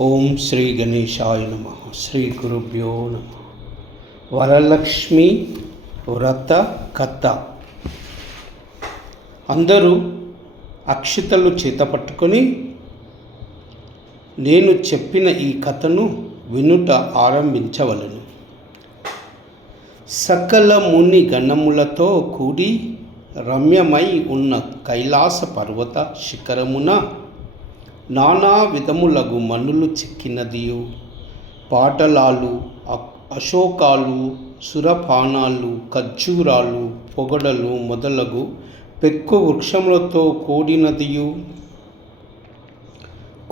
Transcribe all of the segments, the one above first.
ఓం శ్రీ గణేశాయ నమః. శ్రీ గురుభ్యో నమః. వరలక్ష్మి వ్రత కథ. అందరూ అక్షితలు చేతపట్టుకొని నేను చెప్పిన ఈ కథను వినుట ఆరంభించవలెను. సకల ముని గణములతో కూడి రమ్యమై ఉన్న కైలాస పర్వత శిఖరమున నానా విధములగు మనులు చిక్కినదియు, పాటలాలు, అశోకాలు, సురపానాలు, ఖర్జూరాలు, పొగడలు మొదలగు పెక్కు వృక్షములతో కూడినదియు,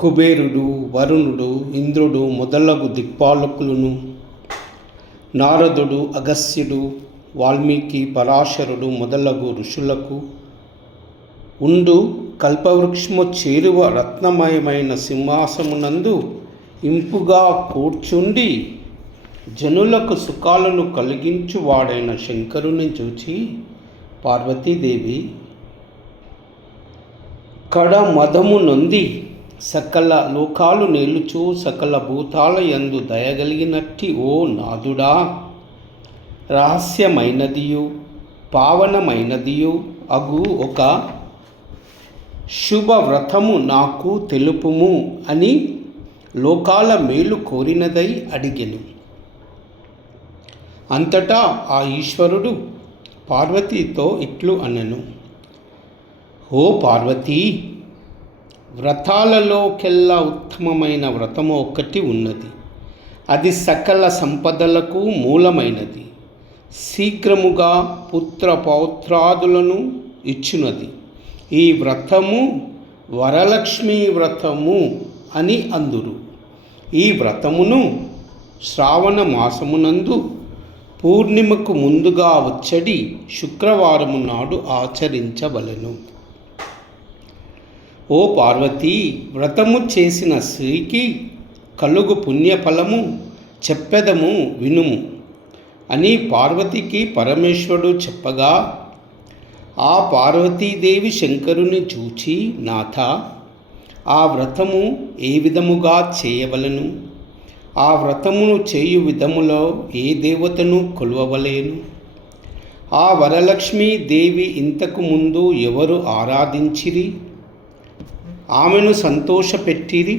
కుబేరుడు, వరుణుడు, ఇంద్రుడు మొదలగు దిక్పాలకులను, నారదుడు, అగస్త్యుడు, వాల్మీకి, పరాశరుడు మొదలగు ఋషులకు ఉండు కల్పవృక్షము చేరువ రత్నమయమైన సింహాసమునందు ఇంపుగా కూర్చుండి జనులకు సుఖాలను కలిగించువాడైన శంకరుని చూచి పార్వతీదేవి కడ మదము నొంది సకల లోకాలు నేలుచూ సకల భూతాల యందు దయగలిగినట్టి ఓ నాదుడా, రహస్యమైనదియు పావనమైనదియు అగు ఒక శుభవ్రతము నాకు తెలుపుము అని లోకాల మేలు కోరినదై అడిగెను. అంతటా ఆ ఈశ్వరుడు పార్వతీతో ఇట్లు అనెను. ఓ పార్వతీ, వ్రతాలలోకెల్లా ఉత్తమమైన వ్రతము ఒకటి ఉన్నది. అది సకల సంపదలకు మూలమైనది. శీఘ్రముగా పుత్ర పౌత్రాదులను ఇచ్చునది. ఈ వ్రతము వరలక్ష్మీ వ్రతము అని అందురు. ఈ వ్రతమును శ్రావణ మాసమునందు పూర్ణిమకు ముందుగా వచ్చడి శుక్రవారము నాడు ఆచరించవలెను. ఓ పార్వతీ, వ్రతము చేసిన స్త్రీకి కలుగు పుణ్యఫలము చెప్పెదము వినుము అని పార్వతికి పరమేశ్వరుడు చెప్పగా, ఆ పార్వతీదేవి శంకరుని చూచి, నాథ, ఆ వ్రతము ఏ విధముగా చేయవలను? ఆ వ్రతమును చేయు విధములో ఏ దేవతను కొలువవలేను? ఆ వరలక్ష్మీ దేవి ఇంతకు ముందు ఎవరు ఆరాధించిరి? ఆమెను సంతోషపెట్టిరి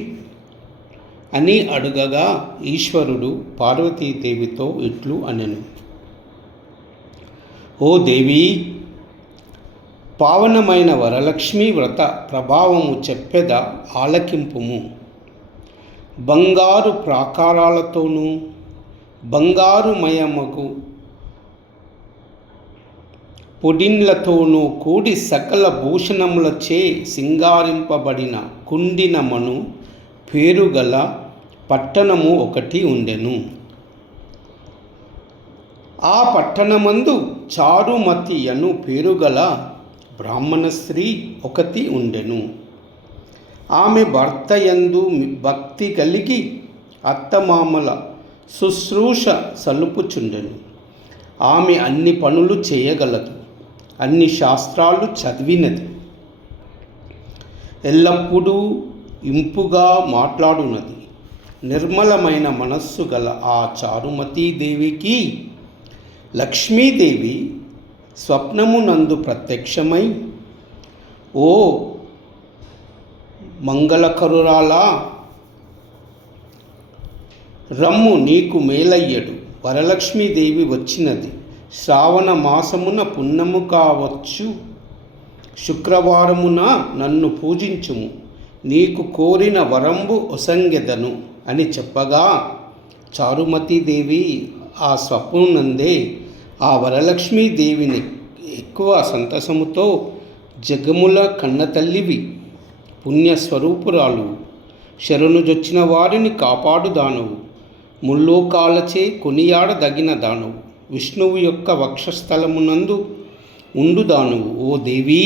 అని అడుగగా ఈశ్వరుడు పార్వతీదేవితో ఇట్లు అనెను. ఓ దేవి, పావనమైన వరలక్ష్మీ వ్రత ప్రభావము చెప్పెద ఆలకింపుము. బంగారు ప్రాకారాలతోనూ బంగారుమయమగు పొడిండ్లతోనూ కూడి సకల భూషణములచే సింగారింపబడిన కుండినమను పేరుగల పట్టణము ఒకటి ఉండెను. ఆ పట్టణమందు చారుమతి అను పేరుగల బ్రాహ్మణ స్త్రీ ఒకటి ఉండెను. ఆమె భర్త యందు భక్తి కలిగి అత్తమామల శుశ్రూష సలుపుచుండెను. ఆమె అన్ని పనులు చేయగలదు, అన్ని శాస్త్రాలు చదివినది, ఎల్లప్పుడూ ఇంపుగా మాట్లాడునది. నిర్మలమైన మనస్సు గల ఆ చారుమతీదేవికి లక్ష్మీదేవి స్వప్నమునందు ప్రత్యక్షమై, ఓ మంగళకరురాలా, రమ్ము, నీకు మేలయ్యడు. వరలక్ష్మీదేవి వచ్చినది. శ్రావణ మాసమున పున్నము కావచ్చు శుక్రవారమున నన్ను పూజించుము, నీకు కోరిన వరంబు ఒసంగెదను అని చెప్పగా, చారుమతీదేవి ఆ స్వప్నందే ఆ వరలక్ష్మీదేవిని ఎక్కువ సంతసముతో, జగముల కన్నతల్లివి, పుణ్యస్వరూపురాలు, శరణుజొచ్చిన వారిని కాపాడుదానవు, ముల్లోకాలచే కొనియాడదగిన దానవు, విష్ణువు యొక్క వక్షస్థలమునందు ఉండుదానవు. ఓ దేవీ,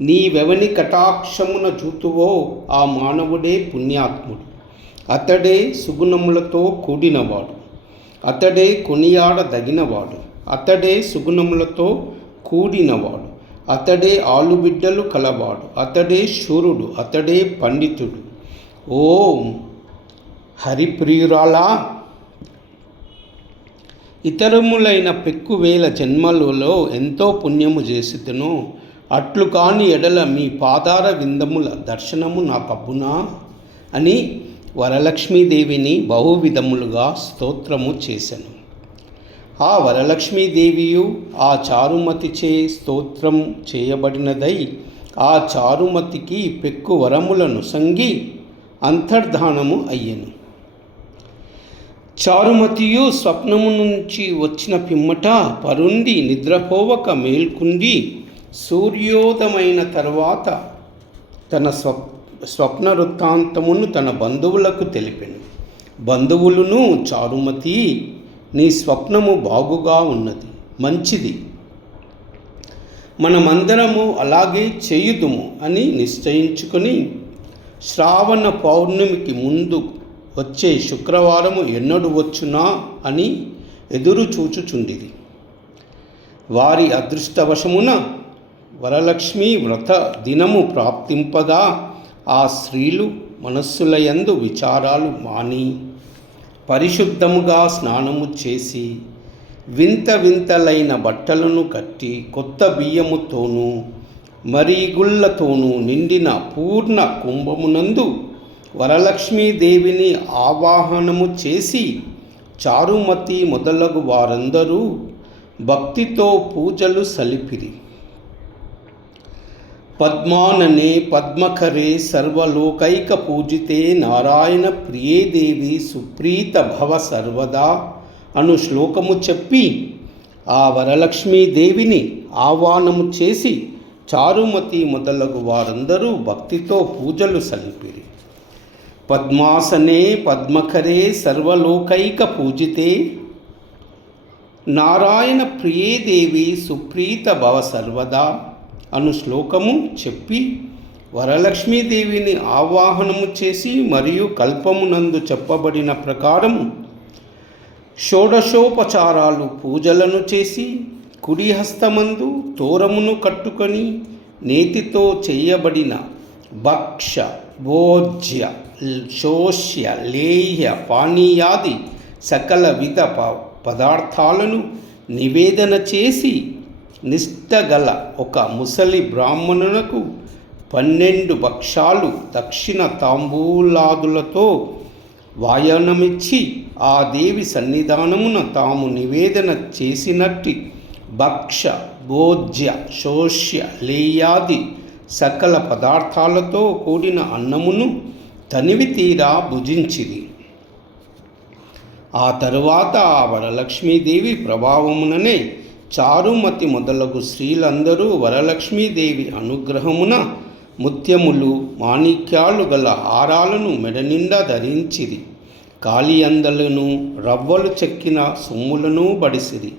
నీవెవని కటాక్షమున చూతువో ఆ మానవుడే పుణ్యాత్ముడు. అతడే సుగుణములతో కూడినవాడు, అతడే కొనియాడదగినవాడు, అతడే సుగుణములతో కూడినవాడు, అతడే ఆలుబిడ్డలు కలవాడు, అతడే శూరుడు, అతడే పండితుడు. ఓం హరిప్రియురాలా, ఇతరములైన పెక్కువేల జన్మలలో ఎంతో పుణ్యము చేసితును, అట్లు కాని ఎడల మీ పాదార విందముల దర్శనము నాకబ్బునా అని వరలక్ష్మీదేవిని బహువిధములుగా స్తోత్రము చేశాను. ఆ వరలక్ష్మీదేవియు ఆ చారుమతిచే స్తోత్రం చేయబడినదై ఆ చారుమతికి పెక్కు వరములను సంగి అంతర్ధానము అయ్యెను. చారుమతియు స్వప్నము నుంచి వచ్చిన పిమ్మట పరుండి నిద్రపోవక మేల్కుండి సూర్యోదయమైన తర్వాత తన స్వప్న వృత్తాంతమును తన బంధువులకు తెలిపెను. బంధువులను, చారుమతి, నీ స్వప్నము బాగుగా ఉన్నది, మంచిది, మనమందరము అలాగే చేయుదుము అని నిశ్చయించుకొని శ్రావణ పౌర్ణమికి ముందు వచ్చే శుక్రవారము ఎన్నడు వచ్చునా అని ఎదురు చూచుచుండిరి. వారి అదృష్టవశమున వరలక్ష్మి వ్రత దినము ప్రాప్తింపగా ఆ స్త్రీలు మనస్సులయందు విచారాలు మాని పరిశుద్ధముగా స్నానము చేసి వింత వింతలైన బట్టలను కట్టి కొత్త బియ్యముతోనూ మరీగుళ్లతోనూ నిండిన పూర్ణ కుంభమునందు వరలక్ష్మీదేవిని ఆవాహనము చేసి చారుమతి మొదలగు వారందరూ భక్తితో పూజలు సలిపిరి. పద్మాననే పద్మకరే సర్వలోకైక పూజితే నారాయణ ప్రియే దేవి సుప్రీత భవ సర్వదా అను శ్లోకము చెప్పి ఆ వరలక్ష్మీదేవిని ఆహ్వానము చేసి చారుమతి మొదలగు వారందరూ భక్తితో పూజలు సలిపిరి. పద్మాసనే పద్మకరే సర్వలోకైక పూజితే నారాయణ ప్రియే దేవి సుప్రీత భవ సర్వదా అను శ్లోకము చెప్పి వరలక్ష్మీదేవిని ఆవాహనము చేసి మరియు కల్పమునందు చెప్పబడిన ప్రకారము షోడశోపచారాలు పూజలను చేసి కుడి హస్తమందు తోరమును కట్టుకొని నేతితో చేయబడిన భక్ష భోజ్య శోష్య లేహ్య పానీయాది సకల విధ పదార్థాలను నివేదన చేసి నిష్ఠగల ఒక ముసలి బ్రాహ్మణునకు 12 భక్షాలు దక్షిణ తాంబూలాదులతో వాయనమిచ్చి ఆ దేవి సన్నిధానమున తాము నివేదన చేసినట్టి భక్ష భోజ్య శోష్య లేయాది సకల పదార్థాలతో కూడిన అన్నమును తనివి తీరా భుజించిరి. ఆ తరువాత ఆ వరలక్ష్మీదేవి ప్రభావముననే చారుమతి మొదలగు స్త్రీలందరూ వరలక్ష్మీదేవి అనుగ్రహమున ముత్యములు మాణిక్యాలు గల హారాలను మెడనిండా ధరించిరి. కాళియందలను రవ్వలు చెక్కిన సొమ్ములను బడిసిరి.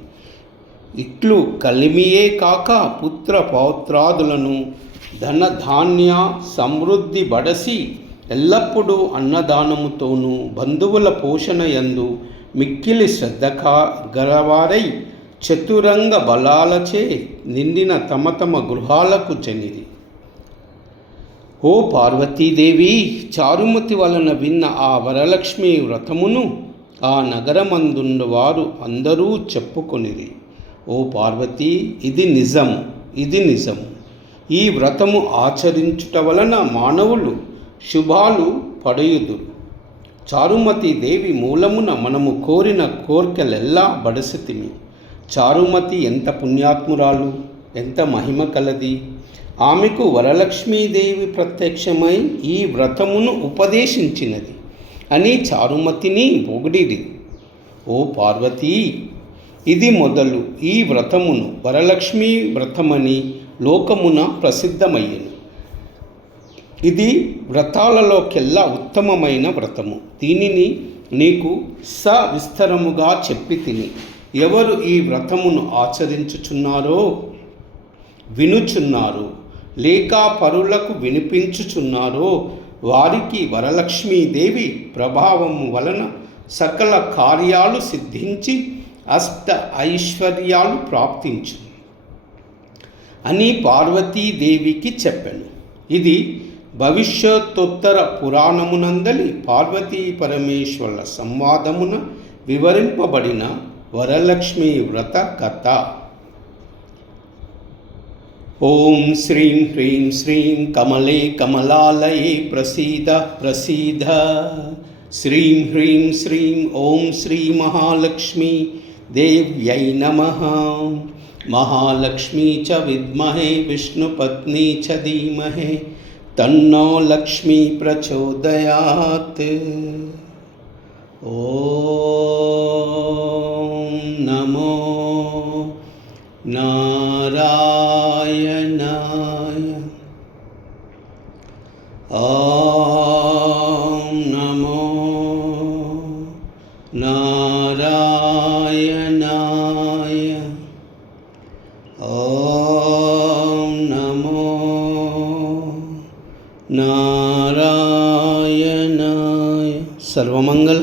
ఇట్లు కలిమియే కాక పుత్ర పౌత్రాదులను ధనధాన్య సమృద్ధి బడసి ఎల్లప్పుడూ అన్నదానముతోనూ బంధువుల పోషణ యందు మిక్కిలి శ్రద్ధ గలవారై చతురంగ బలాలచే నిండిన తమ తమ గృహాలకు చెనిరి. ఓ పార్వతీదేవి, చారుమతి వలన విన్న ఆ వరలక్ష్మి వ్రతమును ఆ నగరమందున్న వారు అందరూ చెప్పుకొనిరి. ఓ పార్వతి, ఇది నిజము, ఇది నిజము. ఈ వ్రతము ఆచరించుట వలన మానవులు శుభాలు పడయుదురు. చారుమతి దేవి మూలమున మనము కోరిన కోర్కెలెల్లా బడసితిమి. చారుమతి ఎంత పుణ్యాత్మురాలు, ఎంత మహిమ కలది. ఆమెకు వరలక్ష్మీదేవి ప్రత్యక్షమై ఈ వ్రతమును ఉపదేశించినది అని చారుమతిని పొగిడిరి. ఓ పార్వతీ, ఇది మొదలు ఈ వ్రతమును వరలక్ష్మీ వ్రతమని లోకమున ప్రసిద్ధమయ్యను. ఇది వ్రతాలలోకెల్లా ఉత్తమమైన వ్రతము. దీనిని నీకు సవిస్తరముగా చెప్పి తిని ఎవరు ఈ వ్రతమును ఆచరించుచున్నారో, వినుచున్నారో, లేక పరులకు వినిపించుచున్నారో వారికి వరలక్ష్మీదేవి ప్రభావము వలన సకల కార్యాలు సిద్ధించి అష్ట ఐశ్వర్యాలు ప్రాప్తించు అని పార్వతీదేవికి చెప్పాను. ఇది భవిష్యోత్తర పురాణమునందలి పార్వతీ పరమేశ్వరుల సంవాదమున వివరింపబడిన వరలక్ష్మీ వ్రత కథ. ఓం శ్రీం హ్రీం శ్రీం కమలే కమలాలయే ప్రసీద ప్రసీద. శ్రీం హ్రీం శ్రీం ఓం శ్రీ మహాలక్ష్మీ దేవ్యై నమః. మహాలక్ష్మీ చ విద్మహే విష్ణుపత్నీ చ ధీమహి తన్నో లక్ష్మీ ప్రచోదయాత్. ఓం నమో నారాయణాయ. ఓం నమో నారాయణాయ. ఓం నమో నారాయణాయ. సర్వమంగళ